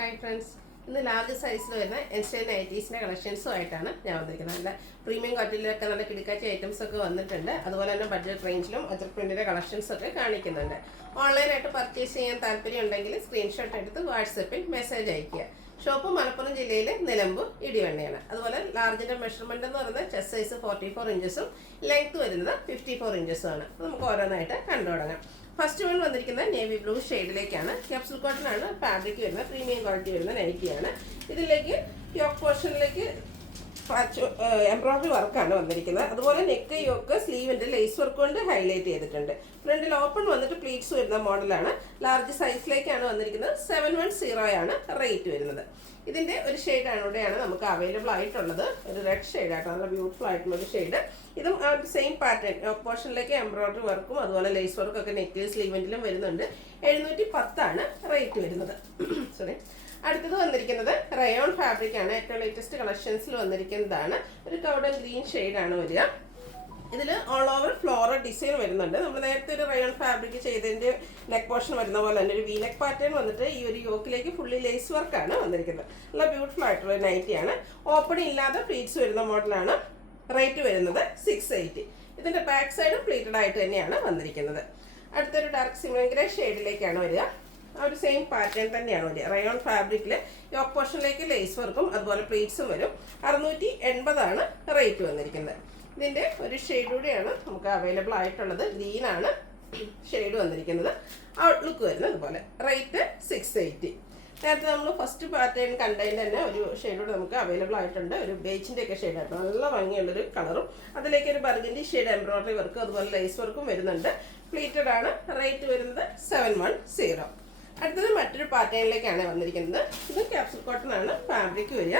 Hi friends, ഇന്ന് large സൈസിൽ വരുന്ന എൻസ്റ്റൈൻ നൈറ്റീസിൻ്റെ കളക്ഷൻസുമായിട്ടാണ് ഞാൻ വന്നിരിക്കുന്നത്. നല്ല പ്രീമിയം ക്വാളിറ്റിയിലൊക്കെ നല്ല കിടക്കാച്ച ഐറ്റംസ് ഒക്കെ വന്നിട്ടുണ്ട്. അതുപോലെ തന്നെ ബഡ്ജറ്റ് റേഞ്ചിലും ഒജർ പ്രിൻറ്റിൻ്റെ കളക്ഷൻസ് ഒക്കെ കാണിക്കുന്നുണ്ട്. ഓൺലൈനായിട്ട് പർച്ചേസ് ചെയ്യാൻ താല്പര്യം ഉണ്ടെങ്കിൽ സ്ക്രീൻഷോട്ട് എടുത്ത് വാട്സപ്പിൽ മെസ്സേജ് അയയ്ക്കുക. ഷോപ്പ് മലപ്പുറം ജില്ലയിലെ നിലമ്പൂർ ഇടിവണ്ണയാണ്. അതുപോലെ ലാർജിൻ്റെ മെഷർമെൻറ്റ് എന്ന് പറയുന്നത് ചെസ്റ്റ് സൈസ് 44 ഇഞ്ചസും ലെങ്ത് വരുന്നത് 54 ഇഞ്ചസും ആണ്. നമുക്ക് ഓരോന്നായിട്ട് കണ്ടു തുടങ്ങാം. ഫസ്റ്റ് വൺ വന്നിരിക്കുന്നത് നേവി ബ്ലൂ ഷെയ്ഡിലേക്കാണ്. ക്യാപ്സൂൾ കോട്ടൺ ആണ് ഫാബ്രിക് വരുന്നത്. പ്രീമിയം ക്വാളിറ്റി വരുന്ന നൈറ്റിയാണ്. ഇതിലേക്ക് യോക്ക് പോർഷനിലേക്ക് എംബ്രോയിഡറി വർക്കാണ് വന്നിരിക്കുന്നത്. അതുപോലെ നെക്ക് യോക്ക് സ്ലീവിൻ്റെ ലേസ് വർക്ക് കൊണ്ട് ഹൈലൈറ്റ് ചെയ്തിട്ടുണ്ട്. ഫ്രണ്ടിൽ ഓപ്പൺ വന്നിട്ട് പ്ലീറ്റ്സ് വരുന്ന മോഡലാണ്. ലാർജ് സൈസിലേക്കാണ് വന്നിരിക്കുന്നത്. 710 ആണ് റേറ്റ് വരുന്നത്. ഇതിൻ്റെ ഒരു ഷെയ്ഡാണ് ഇവിടെയാണ് നമുക്ക് അവൈലബിൾ ആയിട്ടുള്ളത്. ഒരു റെഡ് ഷെയ്ഡാട്ടോ, നല്ല ബ്യൂട്ടിഫുൾ ആയിട്ടുള്ള ഒരു ഷെയ്ഡ്. ഇതും ആ ഒരു സെയിം പാറ്റേൺ യോക്ക് പോർഷനിലേക്ക് എംബ്രോയിഡറി വർക്കും അതുപോലെ ലേസ് വർക്കൊക്കെ നെക്ക് സ്ലീവെൻറ്റിലും വരുന്നുണ്ട്. 710 ആണ് റേറ്റ് വരുന്നത്. സോറി. അടുത്തത് വന്നിരിക്കുന്നത് റയോൺ ഫാബ്രിക് ആണ്. ഏറ്റവും ലേറ്റസ്റ്റ് കളക്ഷൻസിൽ വന്നിരിക്കുന്നതാണ്. ഒരു കൗഡൻ ഗ്രീൻ ഷെയ്ഡാണ് വരിക. ഇതിൽ ഓൾ ഓവർ ഫ്ലോറൽ ഡിസൈൻ വരുന്നുണ്ട്. നമ്മൾ നേരത്തെ ഒരു റയോൺ ഫാബ്രിക് ചെയ്തതിൻ്റെ നെക്ക് പോർഷൻ വരുന്ന പോലെ തന്നെ ഒരു വി നെക്ക് പാറ്റേൺ വന്നിട്ട് ഈ ഒരു യോക്കിലേക്ക് ഫുള്ളി ലേസ് വർക്കാണ് വന്നിരിക്കുന്നത്. നല്ല ബ്യൂട്ടിഫുൾ ആയിട്ടുള്ള നൈറ്റിയാണ്. ഓപ്പണിംഗ് ഇല്ലാതെ പ്ലീറ്റ്സ് വരുന്ന മോഡലാണ്. റേറ്റ് വരുന്നത് 680. ഇതിൻ്റെ ബാക്ക് സൈഡും പ്ലീറ്റഡ് ആയിട്ട് തന്നെയാണ് വന്നിരിക്കുന്നത്. അടുത്തൊരു ഡാർക്ക് സിമൻ ഗ്രേ ഷെയ്ഡിലേക്കാണ് വരിക. ആ ഒരു സെയിം പാറ്റേൺ തന്നെയാണ് വരിക. റയോൺ ഫാബ്രിക്കിൽ യോക്ക് പോർഷനിലേക്ക് ലേസ് വർക്കും അതുപോലെ പ്ലീറ്റ്സും വരും. 680 ആണ് റേറ്റ് വന്നിരിക്കുന്നത്. ഇതിൻ്റെ ഒരു ഷെയ്ഡ് കൂടിയാണ് നമുക്ക് അവൈലബിൾ ആയിട്ടുള്ളത്. ഗ്രീനാണ് ഷെയ്ഡ് വന്നിരിക്കുന്നത്. ഔട്ട്ലുക്ക് വരുന്നത് അതുപോലെ. റേറ്റ് 680. നേരത്തെ നമ്മൾ ഫസ്റ്റ് പാറ്റേൺ കണ്ടതിൽ തന്നെ ഒരു ഷെയ്ഡ് കൂടെ നമുക്ക് അവൈലബിൾ ആയിട്ടുണ്ട്. ഒരു ബേച്ചിൻ്റെ ഒക്കെ ഷെയ്ഡായിട്ട് നല്ല ഭംഗിയുള്ളൊരു കളറും അതിലേക്ക് ഒരു ബർഗൻഡി ഷെയ്ഡ് എംബ്രോയിഡറി വർക്കും അതുപോലെ ലേസ് വർക്കും വരുന്നുണ്ട്. പ്ലീറ്റഡ് ആണ്. റേറ്റ് വരുന്നത് 710. അടുത്തത് മറ്റൊരു പാറ്റേണിലേക്കാണ് വന്നിരിക്കുന്നത്. ഇത് ക്യാപ്സൂൾ കോട്ടൺ ആണ് ഫാബ്രിക് വരിക.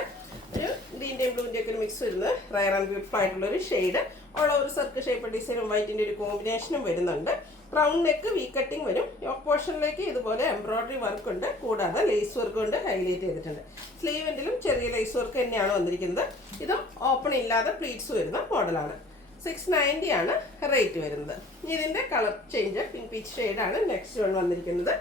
ഒരു ഗ്രീൻ്റെയും ബ്ലൂവിൻ്റെ ഒക്കെ ഒരു മിക്സ് വരുന്നത് റയർ ആൻഡ് ബ്യൂട്ടിഫുൾ ആയിട്ടുള്ളൊരു shade. All over circle shape ഡിസൈനും വൈറ്റിൻ്റെ ഒരു കോമ്പിനേഷനും വരുന്നുണ്ട്. റൗണ്ട് നെക്ക് വി കട്ടിങ് വരും. യോക്ക് പോർഷനിലേക്ക് ഇതുപോലെ എംബ്രോയിഡറി വർക്ക് ഉണ്ട്. കൂടാതെ ലേസ് വർക്ക് കൊണ്ട് ഹൈലൈറ്റ് ചെയ്തിട്ടുണ്ട്. സ്ലീവെൻറ്റിലും ചെറിയ ലേസ് വർക്ക് തന്നെയാണ് വന്നിരിക്കുന്നത്. ഇതും ഓപ്പൺ ഇല്ലാതെ പ്ലീറ്റ്സ് വരുന്ന മോഡലാണ്. 690 ആണ് റേറ്റ് വരുന്നത്. ഇതിൻ്റെ കളർ ചേഞ്ച് പിങ്ക് പീച്ച് ഷെയ്ഡാണ് നെക്സ്റ്റ് വൺ വന്നിരിക്കുന്നത്.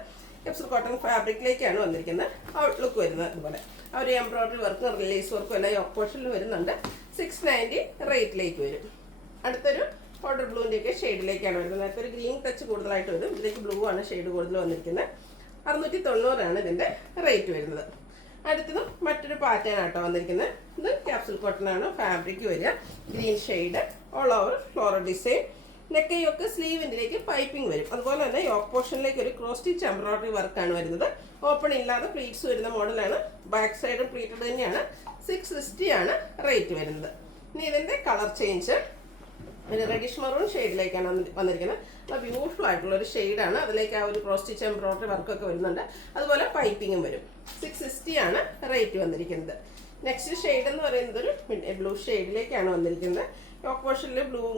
ക്യാപ്സൂൾ കോട്ടൺ ഫാബ്രിക്കിലേക്കാണ് വന്നിരിക്കുന്നത്. ഔട്ട്ലുക്ക് വരുന്നത് അതുപോലെ. ആ ഒരു എംബ്രോയിഡറി വർക്കും ലേസ് വർക്കും എല്ലാം യോക്ക് പോർഷനിൽ വരുന്നുണ്ട്. 690 റേറ്റിലേക്ക് വരും. അടുത്തൊരു പൗഡർ ബ്ലൂവിൻ്റെയൊക്കെ ഷെയ്ഡിലേക്കാണ് വരുന്നത്. നേരത്തെ ഒരു ഗ്രീൻ ടച്ച് കൂടുതലായിട്ട് വരും. ഇതിലേക്ക് ബ്ലൂ ആണ് ഷെയ്ഡ് കൂടുതൽ വന്നിരിക്കുന്നത്. 690 ആണ് ഇതിൻ്റെ റേറ്റ് വരുന്നത്. അടുത്തതും മറ്റൊരു പാറ്റേൺ ആട്ടോ വന്നിരിക്കുന്നത്. ഇത് ക്യാപ്സൂൾ കോട്ടൺ ആണ് ഫാബ്രിക് വരിക. Green shade all over floral design. Neck yoke സ്ലീവിൻ്റെലേക്ക് പൈപ്പിംഗ് വരും. അതുപോലെ തന്നെ യോക്ക് പോർഷനിലേക്ക് ഒരു ക്രോസ് സ്റ്റിച്ച് എംബ്രോയിഡറി വർക്കാണ് വരുന്നത്. ഓപ്പൺ ഇല്ലാതെ പ്ലീറ്റ്സ് വരുന്ന മോഡലാണ്. ബാക്ക് സൈഡ് പ്ലീറ്റഡ് തന്നെയാണ്. 660 ആണ് റേറ്റ് വരുന്നത്. ഇനി ഇതിൻ്റെ കളർ ചേഞ്ച് ഒരു റെഡിഷ് മറൂൺ ഷെയ്ഡിലേക്കാണ് വന്നിരിക്കുന്നത്. നല്ല ബ്യൂട്ടിഫുൾ ആയിട്ടുള്ള ഒരു ഷെയ്ഡാണ്. അതിലേക്ക് ആ ഒരു ക്രോസ് സ്റ്റിച്ച് എംബ്രോയിഡറി വർക്കൊക്കെ വരുന്നുണ്ട്. അതുപോലെ പൈപ്പിങ്ങും വരും. 660 ആണ് റേറ്റ് വന്നിരിക്കുന്നത്. നെക്സ്റ്റ് ഷെയ്ഡ് എന്ന് പറയുന്നത് ഒരു ബ്ലൂ ഷെയ്ഡിലേക്കാണ് വന്നിരിക്കുന്നത്. യോക്ക് പോർഷനിൽ ബ്ലൂവും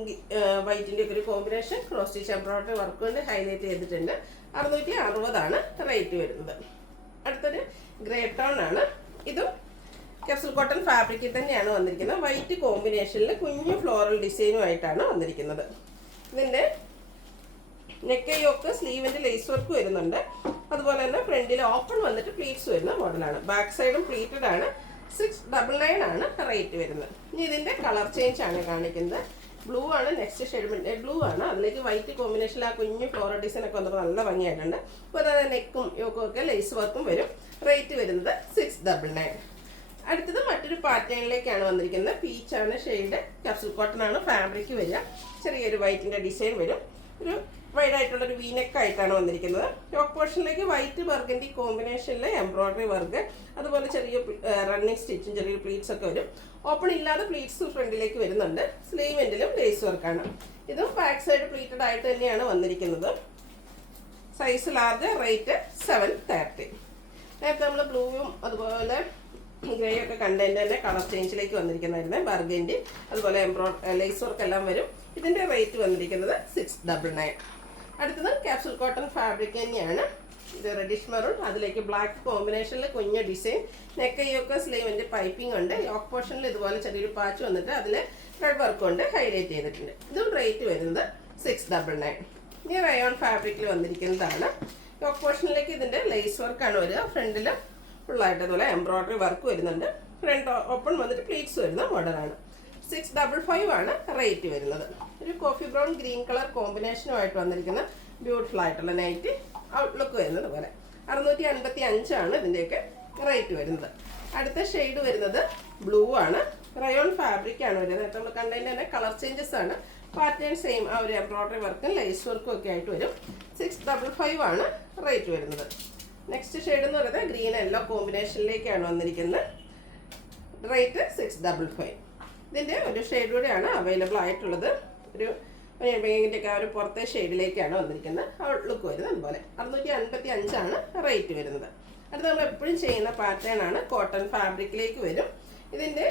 വൈറ്റിൻ്റെ ഒക്കെ ഒരു combination cross stitch embroidery work കൊണ്ട് ഹൈലൈറ്റ് ചെയ്തിട്ടുണ്ട്. 660 ആണ് റേറ്റ് വരുന്നത്. അടുത്തൊരു ഗ്രേ ടോൺ ആണ്. ഇതും ക്യാപ്സൂൾ കോട്ടൺ ഫാബ്രിക്കിൽ തന്നെയാണ് വന്നിരിക്കുന്നത്. വൈറ്റ് കോമ്പിനേഷനിൽ കുഞ്ഞു ഫ്ലോറൽ ഡിസൈനുമായിട്ടാണ് വന്നിരിക്കുന്നത്. ഇതിൻ്റെ നെക്ക് യോക്ക് സ്ലീവിൻ്റെ ലേസ് വർക്ക് വരുന്നുണ്ട്. അതുപോലെ തന്നെ ഫ്രണ്ടിൽ ഓപ്പൺ വന്നിട്ട് പ്ലീറ്റ്സ് വരുന്ന മോഡലാണ്. ബാക്ക് സൈഡും പ്ലീറ്റഡ് ആണ്. 699 ആണ് റേറ്റ് വരുന്നത്. ഇനി ഇതിൻ്റെ കളർ ചേഞ്ച് ആണ് കാണിക്കുന്നത്. ബ്ലൂ ആണ് നെക്സ്റ്റ് ഷെയ്ഡ്. ബ്ലൂ ആണ്. അതിലേക്ക് വൈറ്റ് കോമ്പിനേഷനിൽ ആ കുഞ്ഞു ഫ്ലോറൽ ഡിസൈൻ ഒക്കെ വന്നപ്പോൾ നല്ല ഭംഗിയായിട്ടുണ്ട്. അപ്പോൾ അതായത് നെക്കും യോക്കും ഒക്കെ ലേസ് വർക്കും വരും. റേറ്റ് വരുന്നത് 699. അടുത്തത് മറ്റൊരു പാറ്റേണിലേക്കാണ് വന്നിരിക്കുന്നത്. പീച്ചാണ് ഷെയ്ഡ്. ക്യാപ്സൂൾ കോട്ടൺ ആണ് ഫാബ്രിക് വരിക. ചെറിയൊരു വൈറ്റിൻ്റെ ഡിസൈൻ വരും. ഒരു വൈഡായിട്ടുള്ളൊരു വീനെക്ക് ആയിട്ടാണ് വന്നിരിക്കുന്നത്. യോക്ക് പോർഷനിലേക്ക് വൈറ്റ് ബർഗൻഡി കോമ്പിനേഷനിൽ എംബ്രോയിഡറി വർക്ക് അതുപോലെ ചെറിയ റണ്ണിങ് സ്റ്റിച്ചും ചെറിയൊരു പ്ലീറ്റ്സ് ഒക്കെ വരും. ഓപ്പൺ ഇല്ലാതെ പ്ലീറ്റ്സ് ഫ്രണ്ടിലേക്ക് വരുന്നുണ്ട്. സ്ലീവെൻറ്റിലും ലേസ് വർക്കാണ്. ഇതും ബാക്ക് സൈഡ് പ്ലീറ്റഡ് ആയിട്ട് തന്നെയാണ് വന്നിരിക്കുന്നത്. Size large. റേറ്റ് 730. നേരത്തെ നമ്മൾ ബ്ലൂവും അതുപോലെ ഗ്രേ ഒക്കെ കണ്ടതിൻ്റെ തന്നെ കളർ ചേഞ്ചിലേക്ക് വന്നിരിക്കുന്നതായിരുന്നു. ബർഗൻഡി അതുപോലെ ലേസ് വർക്ക് എല്ലാം വരും. ഇതിൻ്റെ റേറ്റ് വന്നിരിക്കുന്നത് 699. അടുത്തത് ക്യാപ്സൂൾ കോട്ടൺ ഫാബ്രിക് തന്നെയാണ്. ഇത് റെഡിഷ് മെറൂൺ അതിലേക്ക് ബ്ലാക്ക് കോമ്പിനേഷനിൽ കുഞ്ഞ ഡിസൈൻ. നെക്ക് യോക്ക് സ്ലീവിൻ്റെ പൈപ്പിംഗ് ഉണ്ട്. യോക്ക് പോർഷനിൽ ഇതുപോലെ ചെറിയൊരു പാച്ച് വന്നിട്ട് അതിൽ ത്രെഡ് വർക്ക് കൊണ്ട് ഹൈലൈറ്റ് ചെയ്തിട്ടുണ്ട്. ഇതും റേറ്റ് വരുന്നത് 699. ഇനി റയോൺ ഫാബ്രിക്കിൽ വന്നിരിക്കുന്നതാണ്. യോക്ക് പോർഷനിലേക്ക് ഇതിൻ്റെ ലേസ് വർക്കാണ് വരിക. ഫ്രണ്ടിൽ ഫുള്ളായിട്ട് അതുപോലെ എംബ്രോയ്ഡറി വർക്ക് വരുന്നുണ്ട്. ഫ്രണ്ട് ഓപ്പൺ വന്നിട്ട് പ്ലീറ്റ്സ് വരുന്ന മോഡലാണ്. 655 ആണ് റേറ്റ് വരുന്നത്. ഒരു കോഫി ബ്രൗൺ ഗ്രീൻ കളർ കോമ്പിനേഷനുമായിട്ട് വന്നിരിക്കുന്ന ബ്യൂട്ടിഫുൾ ആയിട്ടുള്ള നൈറ്റ് ഔട്ട്ലുക്ക് വരുന്നത് പോലെ 655 ആണ് ഇതിൻ്റെയൊക്കെ റേറ്റ് വരുന്നത്. അടുത്ത ഷെയ്ഡ് വരുന്നത് ബ്ലൂ ആണ്. റയോൺ ഫാബ്രിക് ആണ് വരുന്നത്. നേരത്തെ നമ്മൾ കണ്ടതിൻ്റെ തന്നെ കളർ ചേഞ്ചസ് ആണ്. പാറ്റേൺ സെയിം ആ ഒരു എംബ്രോയ്ഡറി വർക്കും ലേസ് വർക്കും ഒക്കെ ആയിട്ട് വരും. 655 ആണ് റേറ്റ് വരുന്നത്. നെക്സ്റ്റ് ഷെയ്ഡ് എന്ന് പറയുന്നത് ഗ്രീൻ യെല്ലോ കോമ്പിനേഷനിലേക്കാണ് വന്നിരിക്കുന്നത്. റേറ്റ് 655. ഇതിൻ്റെ ഒരു ഷെയ്ഡ് കൂടെയാണ് അവൈലബിൾ ആയിട്ടുള്ളത്. ഒരു ഒക്കെ ആ ഒരു പുറത്തെ ഷെയ്ഡിലേക്കാണ് വന്നിരിക്കുന്നത്. ഔട്ട്ലുക്ക് വരുന്നത് അതുപോലെ 655 ആണ് റേറ്റ് വരുന്നത്. അടുത്ത് നമ്മൾ എപ്പോഴും ചെയ്യുന്ന പാറ്റേൺ ആണ്. കോട്ടൺ ഫാബ്രിക്കിലേക്ക് വരും. ഇതിൻ്റെ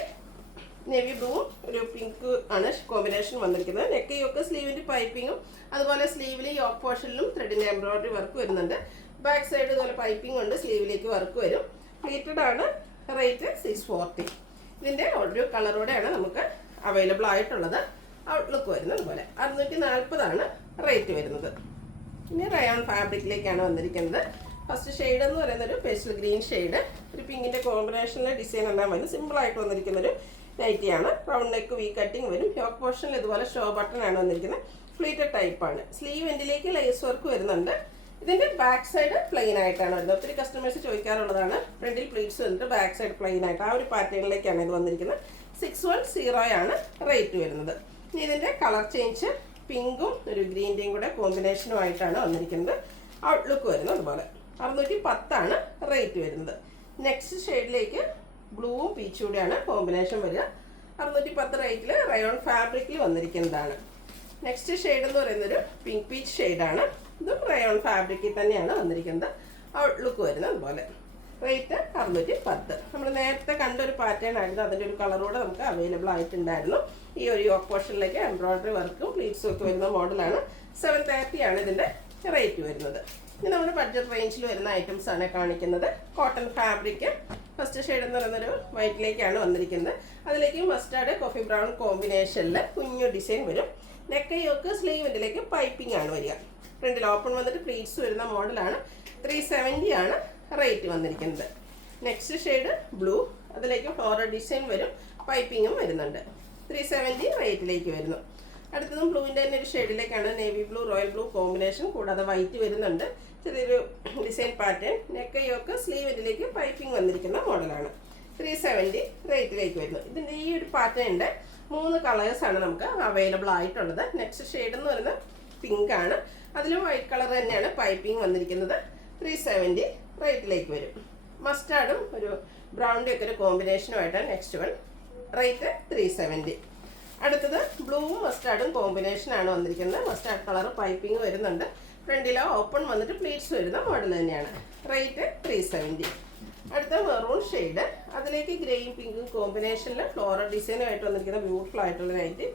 നേവി ബ്ലൂവും ഒരു പിങ്ക് ആണ് കോമ്പിനേഷൻ വന്നിരിക്കുന്നത്. നെക്ക് യോക്ക് സ്ലീവിൻ്റെ പൈപ്പിങ്ങും അതുപോലെ സ്ലീവിൽ യോക്ക് പോർഷനിലും ത്രെഡിൻ്റെ എംബ്രോയ്ഡറി വർക്ക് വരുന്നുണ്ട്. ബാക്ക് സൈഡ് ഇതുപോലെ പൈപ്പിംഗ് ഉണ്ട്. സ്ലീവിലേക്ക് വർക്ക് വരും. പ്ലീറ്റഡ് ആണ്. റേറ്റ് 640. ഇതിൻ്റെ ഒരു കളറോടെയാണ് നമുക്ക് അവൈലബിൾ ആയിട്ടുള്ളത്. ഔട്ട്ലുക്ക് വരുന്നത് അതുപോലെ 640 ആണ് റേറ്റ് വരുന്നത്. ഇനി റയോൺ ഫാബ്രിക്കിലേക്കാണ് വന്നിരിക്കുന്നത്. ഫസ്റ്റ് ഷെയ്ഡ് എന്ന് പറയുന്നത് ഒരു പേസ്റ്റൽ ഗ്രീൻ ഷെയ്ഡ്. ഒരു പിങ്കിൻ്റെ കോമ്പിനേഷനിലെ ഡിസൈൻ എല്ലാം വരും. സിമ്പിളായിട്ട് വന്നിരിക്കുന്നൊരു നൈറ്റിയാണ്. റൗണ്ട് നെക്ക് വി കട്ടിങ് വരും. യോക്ക് പോർഷനിൽ ഇതുപോലെ ഷോ ബട്ടൺ ആണ് വന്നിരിക്കുന്നത്. ഫ്ലീറ്റഡ് ടൈപ്പാണ്. സ്ലീവ് എൻഡിലേക്ക് ലേസ് വർക്ക് വരുന്നുണ്ട്. ഇതിൻ്റെ ബാക്ക് സൈഡ് പ്ലെയിൻ ആയിട്ടാണ് വരുന്നത്. ഒത്തിരി കസ്റ്റമേഴ്സ് ചോദിക്കാറുള്ളതാണ്. ഫ്രണ്ടിൽ പ്ലീറ്റ്സ് വന്നിട്ട് ബാക്ക് സൈഡ് പ്ലെയിൻ ആയിട്ട് ആ ഒരു പാറ്റേണിലേക്കാണ് ഇത് വന്നിരിക്കുന്നത്. 610 ആണ് റേറ്റ് വരുന്നത്. ഇനി ഇതിൻ്റെ കളർ ചേഞ്ച് പിങ്കും ഒരു ഗ്രീൻ്റെയും കൂടെ കോമ്പിനേഷനുമായിട്ടാണ് വന്നിരിക്കുന്നത്. ഔട്ട്ലുക്ക് വരുന്നത് അതുപോലെ 610 ആണ് റേറ്റ് വരുന്നത്. നെക്സ്റ്റ് ഷെയ്ഡിലേക്ക് ബ്ലൂവും പീച്ചും കൂടെയാണ് കോമ്പിനേഷൻ വരിക. 610 റേറ്റിൽ റയോൺ ഫാബ്രിക്കിൽ വന്നിരിക്കുന്നതാണ്. നെക്സ്റ്റ് ഷെയ്ഡ് എന്ന് പറയുന്നൊരു പിങ്ക് പീച്ച് ഷെയ്ഡാണ്. ഇതും റയോൺ ഫാബ്രിക്കിൽ തന്നെയാണ് വന്നിരിക്കുന്നത്. ഔട്ട്ലുക്ക് വരുന്നത് അതുപോലെ റേറ്റ് 610. നമ്മൾ നേരത്തെ കണ്ടൊരു പാറ്റേൺ ആയിരുന്നു. അതിൻ്റെ ഒരു കളറോടെ നമുക്ക് അവൈലബിൾ ആയിട്ടുണ്ടായിരുന്നു. ഈ ഒരു യോക്ക് പോർഷനിലേക്ക് എംബ്രോയ്ഡറി വർക്കും പ്ലീറ്റ്സും ഒക്കെ വരുന്ന മോഡലാണ്. 730 ആണ് ഇതിൻ്റെ റേറ്റ് വരുന്നത്. ഇനി നമ്മുടെ ബഡ്ജറ്റ് റേഞ്ചിൽ വരുന്ന ഐറ്റംസ് ആണ് കാണിക്കുന്നത്. കോട്ടൺ ഫാബ്രിക് ഫസ്റ്റ് ഷെയ്ഡ് എന്ന് പറയുന്നൊരു വൈറ്റിലേക്കാണ് വന്നിരിക്കുന്നത്. അതിലേക്ക് മസ്റ്റാർഡ് കോഫി ബ്രൗൺ കോമ്പിനേഷനിൽ കുഞ്ഞു ഡിസൈൻ വരും. നെക്ക് യോക്ക് സ്ലീവിൻ്റെലേക്ക് പൈപ്പിംഗ് ആണ് വരിക. ഫ്രണ്ടിൽ ഓപ്പൺ വന്നിട്ട് പ്ലീറ്റ്സ് വരുന്ന മോഡലാണ്. 370 ആണ് റേറ്റ് വന്നിരിക്കുന്നത്. Next shade blue. അതിലേക്ക് ഫ്ലോറൽ ഡിസൈൻ വരും. പൈപ്പിങ്ങും വരുന്നുണ്ട്. 370 റേറ്റിലേക്ക് വരുന്നു. അടുത്തതും ബ്ലൂവിൻ്റെ തന്നെ ഒരു ഷെയ്ഡിലേക്കാണ്. Navy blue royal blue combination. കൂടാതെ വൈറ്റ് വരുന്നുണ്ട്. ചെറിയൊരു ഡിസൈൻ പാറ്റേൺ. നെക്ക് യോക്ക് സ്ലീവിലേക്ക് പൈപ്പിംഗ് വന്നിരിക്കുന്ന മോഡലാണ്. 370 റേറ്റിലേക്ക് വരുന്നു. ഇതിൻ്റെ ഈ ഒരു പാറ്റേണിൻ്റെ 3 കളേഴ്സാണ് നമുക്ക് അവൈലബിൾ ആയിട്ടുള്ളത്. നെക്സ്റ്റ് ഷെയ്ഡ് എന്ന് പറയുന്നത് പിങ്ക് ആണ്. അതിലും വൈറ്റ് കളർ തന്നെയാണ് പൈപ്പിംഗ് വന്നിരിക്കുന്നത്. 370 റേറ്റിലേക്ക് വരും. മസ്റ്റാർഡും ഒരു ബ്രൗണിൻ്റെ ഒക്കെ ഒരു കോമ്പിനേഷനുമായിട്ടാണ് നെക്സ്റ്റ് വൺ. റേറ്റ് 370. അടുത്തത് ബ്ലൂവും മസ്റ്റാർഡും കോമ്പിനേഷനാണ് വന്നിരിക്കുന്നത്. മസ്റ്റാർഡ് കളർ പൈപ്പിംഗ് വരുന്നുണ്ട്. ഫ്രണ്ടിലോ ഓപ്പൺ വന്നിട്ട് പ്ലീറ്റ്സ് വരുന്ന മോഡൽ തന്നെയാണ്. റേറ്റ് 370. അടുത്ത മെറൂൺ ഷെയ്ഡ്. അതിലേക്ക് ഗ്രേയും പിങ്കും കോമ്പിനേഷനിൽ ഫ്ലോറൽ ഡിസൈനുമായിട്ട് വന്നിരിക്കുന്ന ബ്യൂട്ടിഫുൾ ആയിട്ടുള്ള നൈറ്റ്.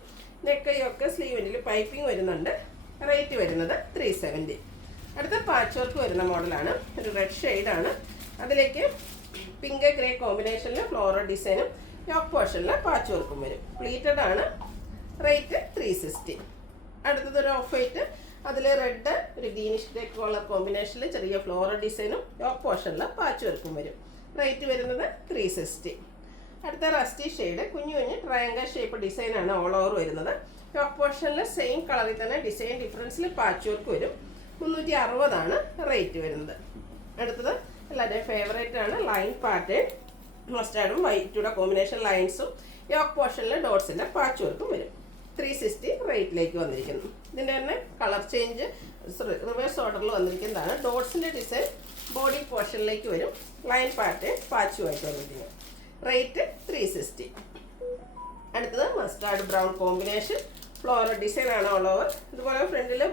നെക്കയൊക്കെ സ്ലീവിൻ്റെ പൈപ്പിംഗ് വരുന്നുണ്ട്. റേറ്റ് വരുന്നത് 370. അടുത്ത പാച്ച് വർക്ക് വരുന്ന മോഡലാണ്. ഒരു റെഡ് ഷെയ്ഡാണ്. അതിലേക്ക് പിങ്ക് ഗ്രേ കോമ്പിനേഷനിൽ ഫ്ലോറൽ ഡിസൈനും യോക്ക് പോർഷനിൽ പാച്ച് വർക്കും വരും. പ്ലീറ്റഡ് ആണ്. റേറ്റ് 360. അടുത്തത് ഒരു ഓഫ് വൈറ്റ്. അതിൽ റെഡ് ഒരു ഗ്രീനിഷ് ഗ്രേ കളർ കോമ്പിനേഷനിൽ ചെറിയ ഫ്ലോറൽ ഡിസൈനും യോക്ക് പോർഷനിൽ പാച്ച് വർക്കും വരും. റേറ്റ് വരുന്നത് 360. അടുത്ത റസ്റ്റി ഷെയ്ഡ്. കുഞ്ഞു കുഞ്ഞ് ട്രയാങ്കിൾ ഷേപ്പ് ഡിസൈനാണ് ഓൾ ഓവർ വരുന്നത്. യോക്ക് പോർഷനിൽ സെയിം കളറിൽ തന്നെ ഡിസൈൻ ഡിഫറൻസിൽ പാച്ച് വർക്ക് വരും. 360 ആണ് റേറ്റ് വരുന്നത്. അടുത്തത് എല്ലാവരുടെയും ഫേവറേറ്റ് ആണ് ലൈൻ പാറ്റേൺ. മസ്റ്റാർഡും വൈറ്റുടെ കോമ്പിനേഷൻ ലൈൻസും യോക്ക് പോർഷനിൽ ഡോട്ട്സിൻ്റെ പാച്ച് വർക്കും വരും. 360 റേറ്റിലേക്ക് വന്നിരിക്കുന്നു. ഇതിൻ്റെ തന്നെ കളർ ചേഞ്ച് റിവേഴ്സ് ഓർഡറിൽ വന്നിരിക്കുന്നതാണ്. ഡോട്ട്സിൻ്റെ ഡിസൈൻ ബോഡി പോർഷനിലേക്ക് വരും. ലൈൻ പാറ്റേൺ പാച്ചുമായിട്ട് വന്നിരിക്കുന്നത്. റേറ്റ് 360. അടുത്തത് mustard brown combination. Floral design ആണ് ഓൾ ഓവർ. ഇതുപോലെ ഫ്രണ്ടിൽ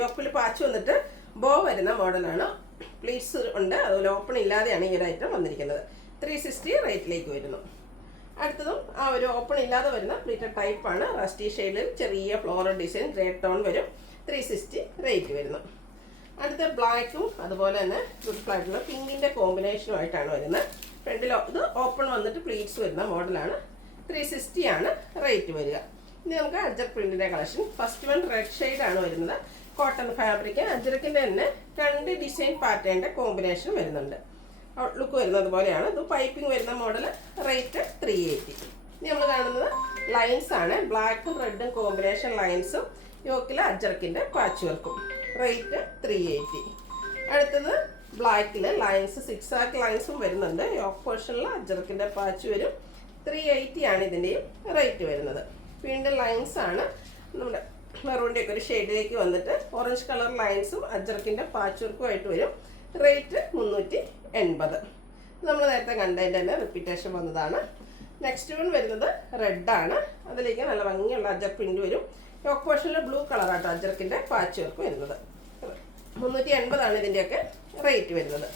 യോക്കിൽ പാച്ച് വന്നിട്ട് ബോ വരുന്ന മോഡലാണ്. പ്ലീറ്റ്സ് ഉണ്ട്. അതുപോലെ ഓപ്പൺ ഇല്ലാതെയാണ് ഈ ഒരു ഐറ്റം വന്നിരിക്കുന്നത്. 360 റേറ്റിലേക്ക് വരുന്നു. അടുത്തതും ആ ഒരു ഓപ്പൺ ഇല്ലാതെ വരുന്ന പ്ലീറ്റഡ് ടൈപ്പാണ്. റസ്റ്റി ഷെയ്ഡിൽ ചെറിയ ഫ്ലോറൽ ഡിസൈൻ ഗ്രേ ടോൺ വരും. 360 റേറ്റ് വരുന്നു. അടുത്ത ബ്ലാക്കും അതുപോലെ തന്നെ ബ്യൂട്ടിഫുൾ ആയിട്ടുള്ള പിങ്കിൻ്റെ കോമ്പിനേഷനുമായിട്ടാണ് വരുന്നത്. ഫ്രണ്ടിൽ ഇത് ഓപ്പൺ വന്നിട്ട് പ്ലീറ്റ്സ് വരുന്ന മോഡലാണ്. 360 ആണ് റേറ്റ് വരിക. ഇനി നമുക്ക് അജ്രക് പ്രിന്റിൻ്റെ കളക്ഷൻ. ഫസ്റ്റ് വൺ റെഡ് ഷെയ്ഡാണ് വരുന്നത്. Cotton fabric. അജ്രക്കിൻ്റെ തന്നെ 2 ഡിസൈൻ പാറ്റേണിൻ്റെ കോമ്പിനേഷൻ വരുന്നുണ്ട്. ഔട്ട്ലുക്ക് വരുന്നത് പോലെയാണ്. ഇത് പൈപ്പിംഗ് വരുന്ന മോഡൽ. റേറ്റ് 380. ഇനി നമ്മൾ കാണുന്നത് ലൈൻസ് ആണ്. ബ്ലാക്കും റെഡും കോമ്പിനേഷൻ ലൈൻസും യോക്കിൽ അജ്രക്കിൻ്റെ പാച്ച് വർക്കും. റേറ്റ് 380. അടുത്തത് ബ്ലാക്കിൽ ലൈൻസ് സിക്സാക്ക് ലൈൻസും വരുന്നുണ്ട്. യോക്ക് പോർഷനിൽ അജ്രക്കിൻ്റെ പാച്ച് വരും. 380 ആണ് ഇതിൻ്റെയും റേറ്റ് വരുന്നത്. വീണ്ടും ലൈൻസ് ആണ്. നമ്മുടെ മെറൂണിൻ്റെ ഒക്കെ ഒരു ഷെയ്ഡിലേക്ക് വന്നിട്ട് ഓറഞ്ച് കളർ ലൈൻസും അജ്രക്കിൻ്റെ പാച്ച് വർക്കും ആയിട്ട് വരും. റേറ്റ് 380. നമ്മൾ നേരത്തെ കണ്ടതിൻ്റെ തന്നെ റിപ്പീറ്റേഷൻ വന്നതാണ്. നെക്സ്റ്റ് വൺ വരുന്നത് റെഡാണ്. അതിലേക്ക് നല്ല ഭംഗിയുള്ള അജ്രക്ക് പ്രിൻ്റ് വരും. യോക്ക് പോർഷനിൽ ബ്ലൂ കളറാട്ടോ അജ്രക്കിൻ്റെ പാച്ച് വർക്ക് വരുന്നത്. 380 ആണ് ഇതിൻ്റെയൊക്കെ റേറ്റ് വരുന്നത്.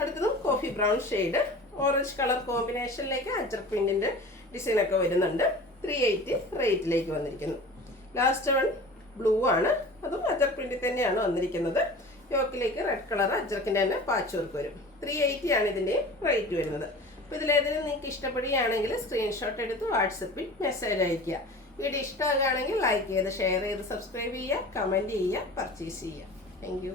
അടുത്തതും coffee brown shade orange colour കോമ്പിനേഷനിലേക്ക് അജ്രക്ക് പ്രിൻറ്റിൻ്റെ ഡിസൈനൊക്കെ വരുന്നുണ്ട്. 380 റേറ്റിലേക്ക് വന്നിരിക്കുന്നു. ലാസ്റ്റ് വൺ ബ്ലൂ ആണ്. അതും അജ്രക്ക് പ്രിൻറ്റിൽ തന്നെയാണ് വന്നിരിക്കുന്നത്. യോക്കിലേക്ക് റെഡ് കളർ അജ്രക്കിൻ്റെ തന്നെ പാച്ച് വർക്ക് വരും. 380 ആണ് ഇതിൻ്റെ റേറ്റ് വരുന്നത്. അപ്പോൾ ഇതിലേതെങ്കിലും നിങ്ങൾക്ക് ഇഷ്ടപ്പെടുകയാണെങ്കിൽ സ്ക്രീൻഷോട്ട് എടുത്ത് വാട്സപ്പിൽ മെസ്സേജ് അയയ്ക്കുക. വീഡിയോ ഇഷ്ടമാകുകയാണെങ്കിൽ ലൈക്ക് ചെയ്ത് ഷെയർ ചെയ്ത് സബ്സ്ക്രൈബ് ചെയ്യുക, കമൻറ്റ് ചെയ്യുക, പർച്ചേസ് ചെയ്യുക. Thank you.